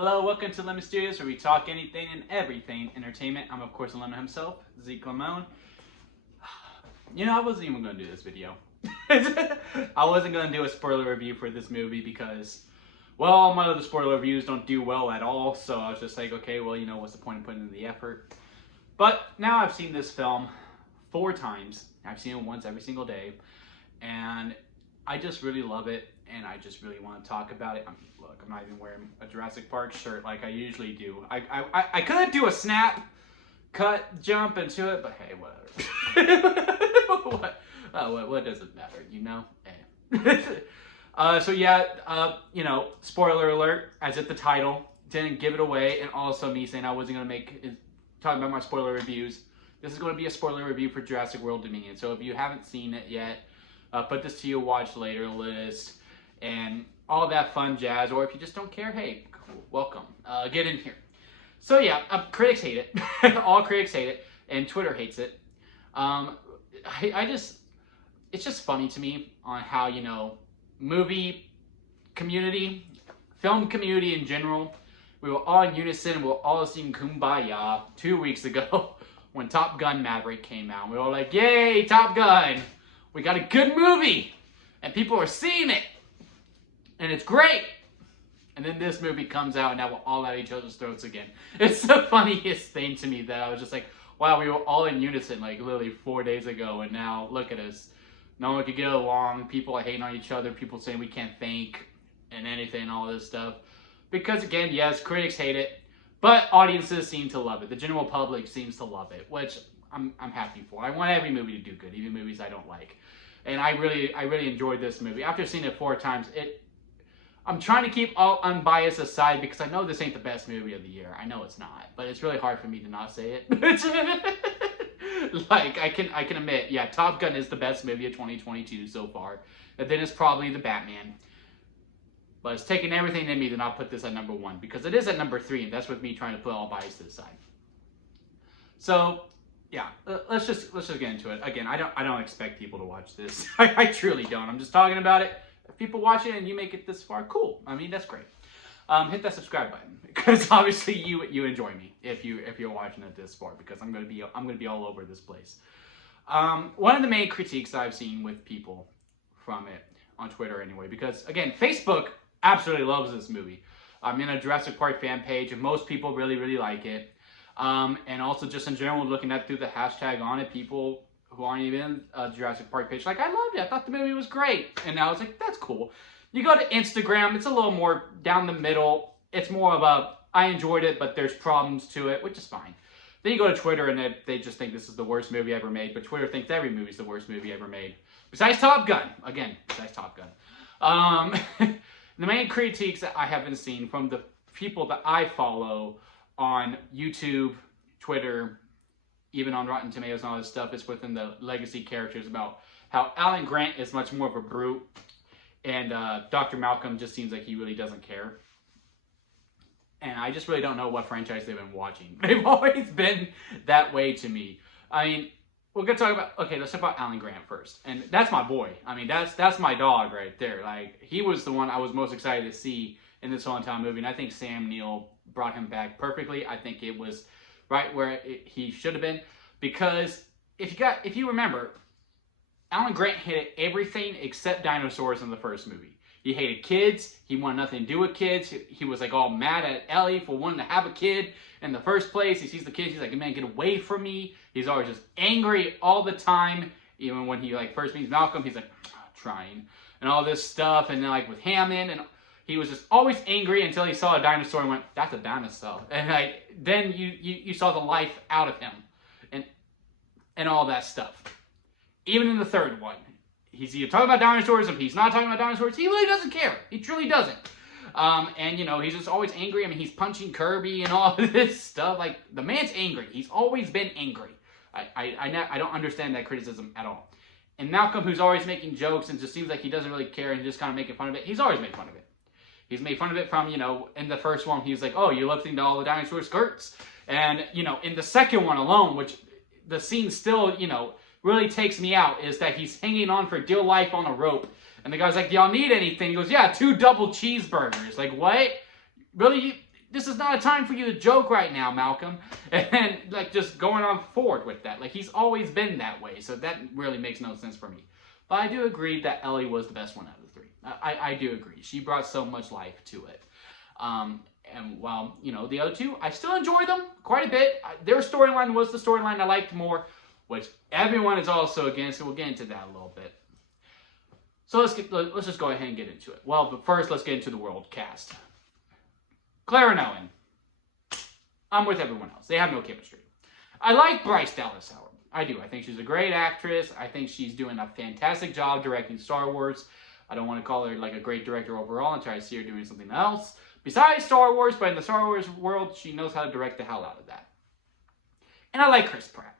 Hello, welcome to Lemon Studios, where we talk anything and everything entertainment. I'm, of course, the Lemon himself, Zeke Lemon. You know, I wasn't even going to do this video. I wasn't going to do a spoiler review for this movie because, well, all my other spoiler reviews don't do well at all. So I was just like, okay, well, you know, what's the point of putting in the effort? But now I've seen this film 4 times. I've seen it once every single day. And I just really love it. And I just really want to talk about it. Look, I'm not even wearing a Jurassic Park shirt like I usually do. I could do a snap, cut, jump into it, but hey, whatever. what does it matter, you know? So yeah, you know, spoiler alert, as if the title didn't give it away, and also me saying I wasn't going to talking about my spoiler reviews. This is going to be a spoiler review for Jurassic World Dominion. So if you haven't seen it yet, put this to your watch later list and all that fun jazz. Or if you just don't care, hey, cool, welcome. Get in here. So yeah, critics hate it. All critics hate it, and Twitter hates it. It's just funny to me on how, you know, movie community, film community in general, we were all in unison, we were all singing Kumbaya 2 weeks ago when Top Gun Maverick came out. We were all like, yay, Top Gun! We got a good movie! And people are seeing it! And it's great! And then this movie comes out and now we're all at each other's throats again. It's the funniest thing to me that I was just like, wow, we were all in unison like literally 4 days ago, and now look at us. No one could get along, people are hating on each other, people saying we can't think and anything, all this stuff. Because again, yes, critics hate it, but audiences seem to love it. The general public seems to love it, which I'm happy for. I want every movie to do good, even movies I don't like. And I really enjoyed this movie. After seeing it 4 times, I'm trying to keep all unbiased aside because I know this ain't the best movie of the year. I know it's not, but it's really hard for me to not say it. Like, I can admit, yeah, Top Gun is the best movie of 2022 so far. And then it's probably The Batman. But it's taking everything in me to not put this at number 1 because it is at number 3, and that's with me trying to put all bias to the side. So, yeah, let's just get into it. Again, I don't expect people to watch this. I truly don't. I'm just talking about it. If people watch it and you make it this far, cool. I mean, that's great. Hit that subscribe button because obviously you enjoy me if you're watching it this far, because I'm gonna be all over this place. One of the main critiques I've seen with people from it on Twitter anyway, because again, Facebook absolutely loves this movie. I'm in a Jurassic Park fan page and most people really like it. And also just in general, looking at through the hashtag on it, people who aren't even in a Jurassic Park page, like, I loved it, I thought the movie was great. And I was like, that's cool. You go to Instagram, it's a little more down the middle. It's more of a, I enjoyed it, but there's problems to it, which is fine. Then you go to Twitter and they just think this is the worst movie ever made, but Twitter thinks every movie's the worst movie ever made. Besides Top Gun. Again, besides Top Gun. The main critiques that I have been seeing from the people that I follow on YouTube, Twitter, even on Rotten Tomatoes and all this stuff, is within the legacy characters about how Alan Grant is much more of a brute, and Dr. Malcolm just seems like he really doesn't care. And I just really don't know what franchise they've been watching. They've always been that way to me. I mean, we're going to talk about, okay, let's talk about Alan Grant first. And that's my boy. I mean, that's my dog right there. Like, he was the one I was most excited to see in this whole entire movie. And I think Sam Neill brought him back perfectly. I think it was right where he should have been. Because if you remember, Alan Grant hated everything except dinosaurs in the first movie. He hated kids. He wanted nothing to do with kids. He was like all mad at Ellie for wanting to have a kid in the first place. He sees the kids. He's like, man, get away from me. He's always just angry all the time. Even when he like first meets Malcolm, he's like, trying. And all this stuff. And then like with Hammond, and he was just always angry until he saw a dinosaur and went, that's a dinosaur. And like, then you saw the life out of him. And all that stuff. Even in the third one, he's either talking about dinosaurs, if he's not talking about dinosaurs, he really doesn't care. He truly doesn't. And, you know, he's just always angry. I mean, he's punching Kirby and all this stuff. Like, the man's angry. He's always been angry. I don't understand that criticism at all. And Malcolm, who's always making jokes and just seems like he doesn't really care and just kind of making fun of it, he's always made fun of it. He's made fun of it from, you know, in the first one, he was like, oh, you're lifting to all the dinosaur skirts. And, you know, in the second one alone, which the scene still, you know, really takes me out, is that he's hanging on for dear life on a rope. And the guy's like, do y'all need anything? He goes, yeah, 2 double cheeseburgers. Like, what? Really? this is not a time for you to joke right now, Malcolm. And like just going on forward with that. Like he's always been that way. So that really makes no sense for me. But I do agree that Ellie was the best one out of the three. I do agree. She brought so much life to it. And while, you know, the other two, I still enjoy them quite a bit. Their storyline was the storyline I liked more, which everyone is also against, and we'll get into that a little bit. So let's just go ahead and get into it. Well, but first, let's get into the world cast. Claire and Owen. I'm with everyone else. They have no chemistry. I like Bryce Dallas Howard. I do. I think she's a great actress. I think she's doing a fantastic job directing Star Wars. I don't want to call her like a great director overall and try to see her doing something else besides Star Wars, but in the Star Wars world, she knows how to direct the hell out of that. And I like Chris Pratt.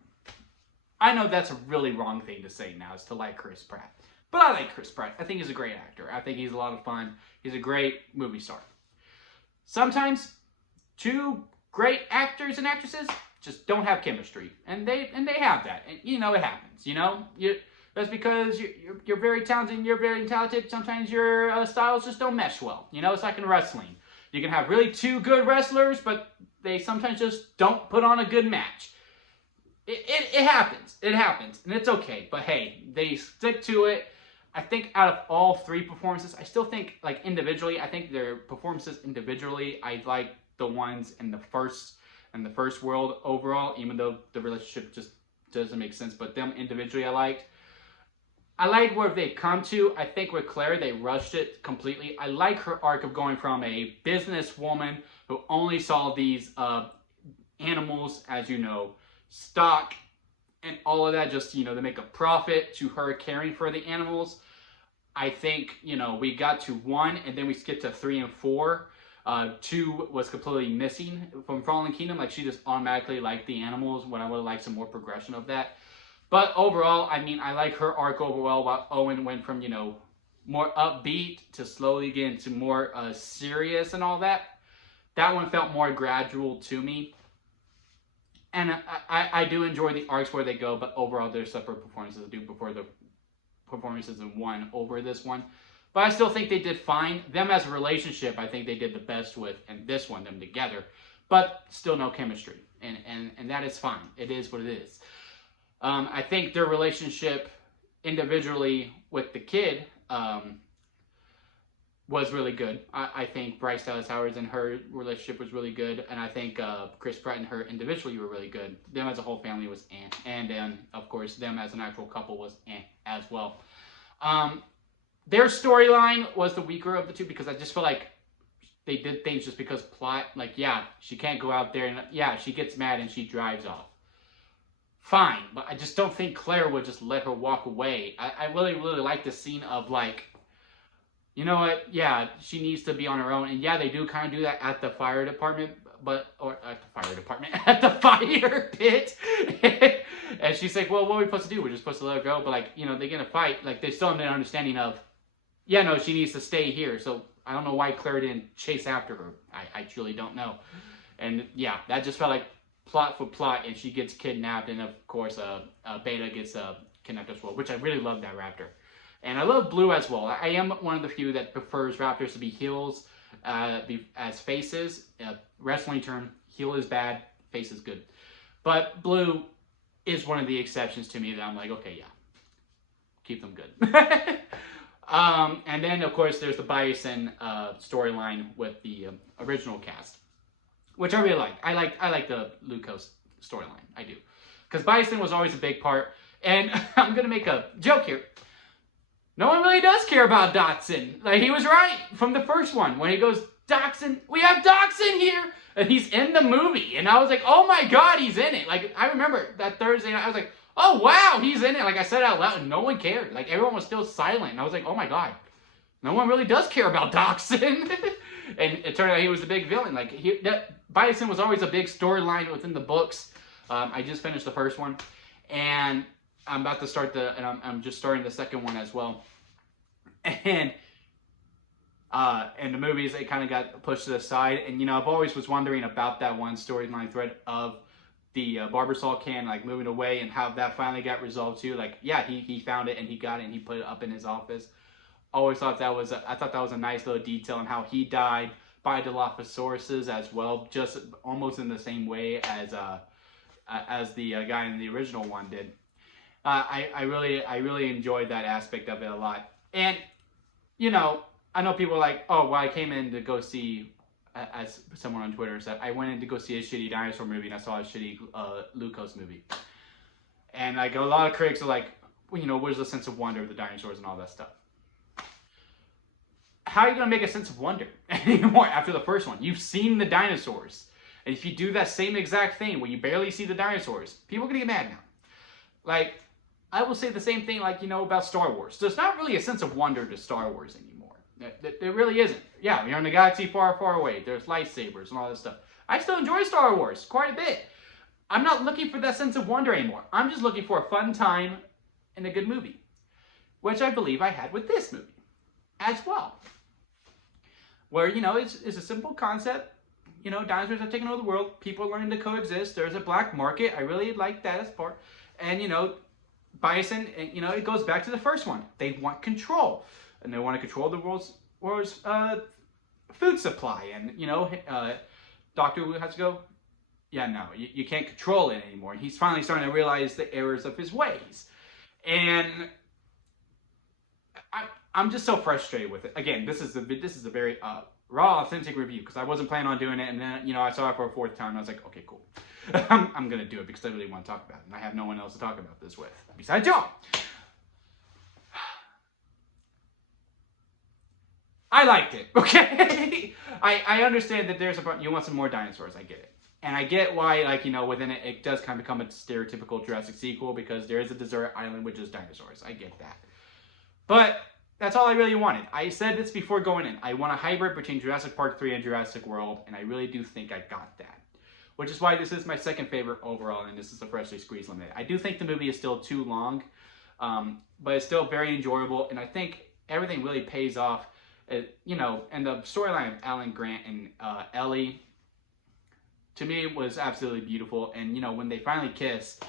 I know that's a really wrong thing to say now, is to like Chris Pratt. But I like Chris Pratt. I think he's a great actor. I think he's a lot of fun. He's a great movie star. Sometimes two great actors and actresses just don't have chemistry, and they have that. And you know, it happens. You know, that's because you're very talented and you're very talented. Sometimes your styles just don't mesh well. You know, it's like in wrestling. You can have really two good wrestlers, but they sometimes just don't put on a good match. It happens. It happens, and it's okay. But hey, they stick to it. I think out of all three performances, I still think, like, individually, I think their performances individually, I like the ones in the first world overall, even though the relationship just doesn't make sense. But them individually, I liked. I like where they've come to. I think with Claire, they rushed it completely. I like her arc of going from a businesswoman who only saw these animals as, you know, stock and all of that, just, you know, to make a profit, to her caring for the animals. I think, you know, we got to 1 and then we skipped to 3 and 4. 2 was completely missing from Fallen Kingdom. Like, she just automatically liked the animals when I would have liked some more progression of that. But overall, I mean, I like her arc overall, while Owen went from, you know, more upbeat to slowly get into more serious and all that. That one felt more gradual to me. And I do enjoy the arcs where they go, but overall there's separate performances I do prefer the performances in one over this one. But I still think they did fine. Them as a relationship, I think they did the best with, and this one, them together. But still no chemistry. And that is fine. It is what it is. I think their relationship individually with the kid was really good. I think Bryce Dallas Howard and her relationship was really good, and I think Chris Pratt and her individually were really good. Them as a whole family was and then, of course, them as an actual couple was as well. Their storyline was the weaker of the two, because I just feel like they did things just because plot. Like, yeah, she can't go out there, and yeah, she gets mad and she drives off. Fine, but I just don't think Claire would just let her walk away. I really, really like the scene of, like, you know what? Yeah, she needs to be on her own. And yeah, they do kind of do that at the fire department, at the fire pit. And she's like, well, what are we supposed to do? We're just supposed to let her go. But, like, you know, they get in a fight. Like, they still have an understanding of, yeah, no, she needs to stay here. So I don't know why Claire didn't chase after her. I truly don't know. And yeah, that just felt like plot for plot. And she gets kidnapped. And of course, Beta gets kidnapped as well, which I really love that raptor. And I love Blue as well. I am one of the few that prefers raptors to be heels as faces. Wrestling term, heel is bad, face is good. But Blue is one of the exceptions to me that I'm like, okay, yeah, keep them good. And then, of course, there's the Bison storyline with the original cast, which I really like. I like the Lucas storyline. I do. Because Bison was always a big part. And I'm going to make a joke here. No one really does care about Dachshund. Like, he was right from the first one. When he goes, Dachshund, we have Dachshund here! And he's in the movie. And I was like, oh my god, he's in it. Like, I remember that Thursday night, I was like, oh wow, he's in it. Like, I said it out loud, and no one cared. Like, everyone was still silent. And I was like, oh my god. No one really does care about Dachshund. And it turned out he was the big villain. Like, Bison was always a big storyline within the books. I just finished the first one. And I'm about to start I'm just starting the second one as well. And the movies, they kind of got pushed to the side. And, you know, I've always was wondering about that one storyline thread of the Barbasol can, like, moving away, and how that finally got resolved too. Like, yeah, he found it and he got it and he put it up in his office. Always thought that was I thought that was a nice little detail on how he died, by Dilophosauruses as well, just almost in the same way as the guy in the original one did. I really enjoyed that aspect of it a lot. And you know, I know people are like, oh, well, I came in to go see, as someone on Twitter said, I went in to go see a shitty dinosaur movie and I saw a shitty Lucas movie. And like a lot of critics are like, well, you know, where's the sense of wonder of the dinosaurs and all that stuff? How are you going to make a sense of wonder anymore after the first one? You've seen the dinosaurs. And if you do that same exact thing where you barely see the dinosaurs, people are going to get mad now. Like, I will say the same thing, like, you know, about Star Wars. There's not really a sense of wonder to Star Wars anymore. There really isn't. Yeah, you're in a galaxy far, far away. There's lightsabers and all that stuff. I still enjoy Star Wars quite a bit. I'm not looking for that sense of wonder anymore. I'm just looking for a fun time and a good movie. Which I believe I had with this movie as well. Where, you know, it's a simple concept. You know, dinosaurs have taken over the world. People are learning to coexist. There's a black market. I really like that as part. And, you know, Bison, you know, it goes back to the first one. They want control. And they want to control the world's food supply. And, you know, Doctor Wu has to go, yeah, no, you can't control it anymore. He's finally starting to realize the errors of his ways. And I'm just so frustrated with it. Again, this is a very raw, authentic review because I wasn't planning on doing it. And then, you know, I saw it for a fourth time and I was like, okay, cool. I'm going to do it because I really want to talk about it. And I have no one else to talk about this with besides y'all. I liked it, okay? I understand that there's you want some more dinosaurs. I get it. And I get why, like, you know, within it, it does kind of become a stereotypical Jurassic sequel because there is a desert island which is dinosaurs. I get that. But that's all I really wanted. I said this before going in. I want a hybrid between Jurassic Park 3 and Jurassic World, and I really do think I got that. Which is why this is my second favorite overall, and this is a freshly squeezed limited. I do think the movie is still too long, but it's still very enjoyable, and I think everything really pays off. You know, and the storyline of Alan Grant and Ellie, to me, was absolutely beautiful. And, you know, when they finally kiss,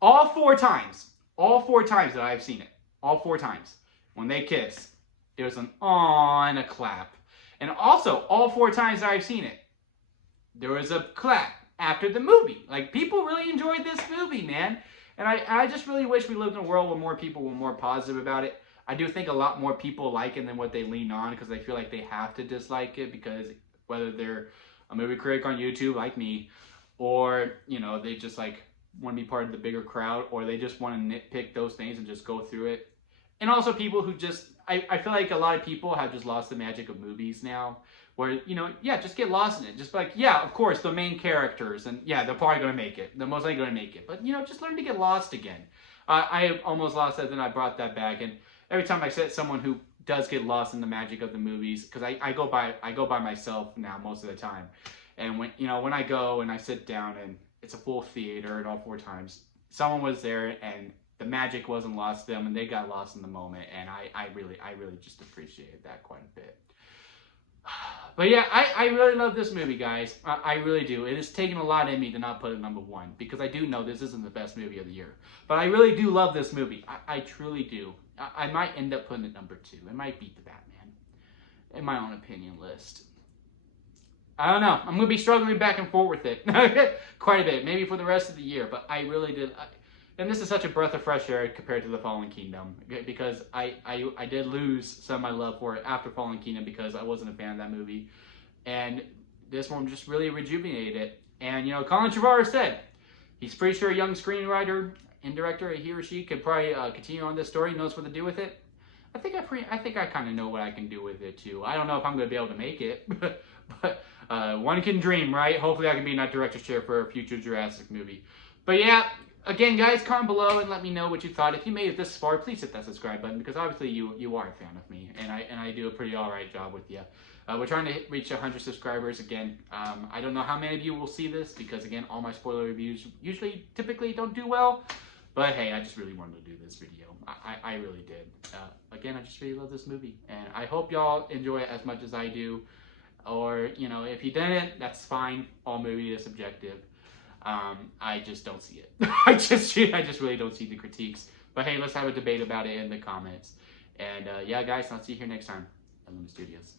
all four times that I've seen it, all four times, when they kiss, there was an aw and a clap. And also, all four times that I've seen it, there was a clap after the movie. Like, people really enjoyed this movie, man. And I just really wish we lived in a world where more people were more positive about it. I do think a lot more people like it than what they lean on because they feel like they have to dislike it because whether they're a movie critic on YouTube like me or, you know, they just like want to be part of the bigger crowd or they just want to nitpick those things and just go through it. And also people who just, I feel like a lot of people have just lost the magic of movies now where, you know, yeah, just get lost in it. Just like, yeah, of course, the main characters and yeah, they're probably going to make it. They're most likely going to make it. But, you know, just learn to get lost again. I almost lost that, then I brought that back. And every time I said someone who does get lost in the magic of the movies, because I go by myself now most of the time, and when I go and I sit down and it's a full theater and all four times, someone was there and the magic wasn't lost to them and they got lost in the moment, and I really just appreciated that quite a bit. But yeah, I really love this movie, guys. I really do. It has taken a lot in me to not put it number one because I do know this isn't the best movie of the year, but I really do love this movie. I truly do. I might end up putting it number 2. It might beat The Batman in my own opinion list. I don't know. I'm going to be struggling back and forth with it quite a bit, maybe for the rest of the year, but I really did. And this is such a breath of fresh air compared to The Fallen Kingdom because I did lose some of my love for it after Fallen Kingdom because I wasn't a fan of that movie. And this one just really rejuvenated it. And, you know, Colin Trevorrow said he's pretty sure a young screenwriter and director, he or she, could probably continue on this story, knows what to do with it. I think I kind of know what I can do with it too. I don't know if I'm going to be able to make it, but one can dream, right? Hopefully I can be in that director's chair for a future Jurassic movie. But yeah, again, guys, comment below and let me know what you thought. If you made it this far, please hit that subscribe button because obviously you are a fan of me, and I do a pretty alright job with you. We're trying to reach 100 subscribers again. I don't know how many of you will see this because, again, all my spoiler reviews typically don't do well. But hey, I just really wanted to do this video. I really did. Again, I just really love this movie. And I hope y'all enjoy it as much as I do. Or, you know, if you didn't, that's fine. All movie is subjective. I just don't see it. I just really don't see the critiques. But hey, let's have a debate about it in the comments. And yeah, guys, I'll see you here next time at Luma Studios.